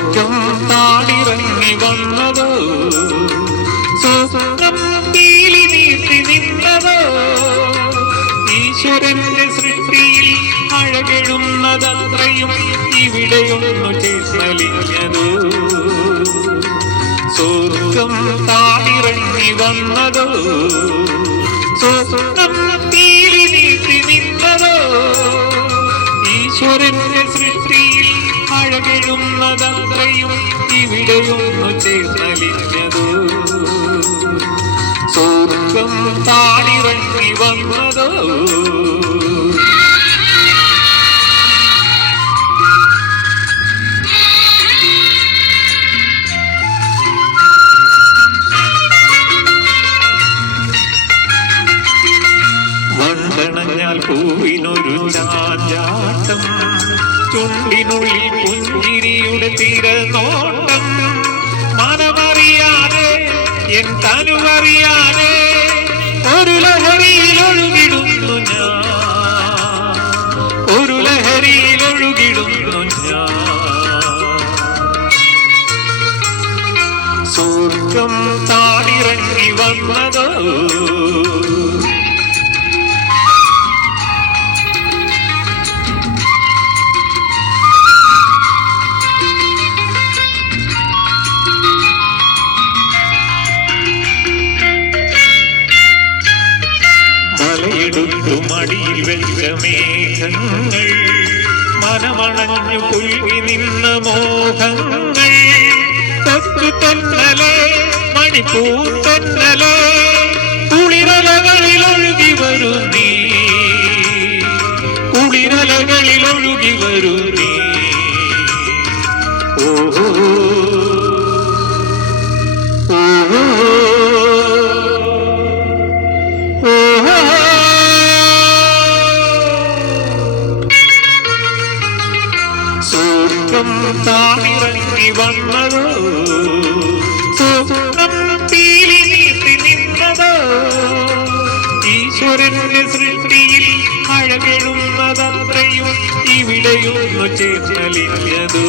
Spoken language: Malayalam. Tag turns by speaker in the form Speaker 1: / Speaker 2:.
Speaker 1: സൂക്കം താടിറങ്ങി വന്നതോ. സൂക്കം പീലി നീട്ടി നിന്നതോ. ഈശ്വരന്റെ സൃഷ്ടിയിൽ അഴകെഴുന്നതത്രയും ഇവിടെയൊന്നു ചേർന്നലിഞ്ഞതോ. സൂക്കം താടിറങ്ങി വന്നതോ. സൂക്കം പീലി നീട്ടി നിന്നതോ. ഈശ്വരന്റെ സൃഷ്ടിയിൽ അഴകെഴുന്നതത്രയും ഇവിടെയൊന്നു ചേർന്നലിഞ്ഞത്. സ്വർഗം താടിറങ്ങി വന്നതോ. പൂവിനൊരു ചാഞ്ചാട്ടം. ചുണ്ടിനുള്ളിൽ പുഞ്ചിരിയുടെ തിരനോട്ടം മനമറിയാതെ എൻ തനുമറിയാതെ ഒരു ലഹരിയിൽ ഒഴുകിടുന്നു ഞാൻ. ഒരു ലഹരിയിൽ ഒഴുകിടുന്നു ഞാൻ. സ്വർഗം താടിറങ്ങി വന്നതോ മലയെടുത്തു മടിയിൽ വെച്ച മേഘങ്ങൾ മനമണഞ്ഞു പുൽകി നിന്ന മോഹങ്ങൾ. തൊറ്റു തെന്നലെ മണിപ്പൂർ തെന്നലെ കുളിരലകളിൽ ഒഴുകി വരുന്നി കുളിരലകളിൽ ഒഴുകി വരുന്നി ഓഹോ സ്വർഗം താമിറങ്ങി വന്നതോ. സ്വർഗം തീരി നീട്ടി നിന്നതോ. ഈശ്വരന്റെ സൃഷ്ടിയിൽ അഴകെഴുന്നതത്രയും ഇവിടെയൊന്നു ചേർന്നലിഞ്ഞതോ.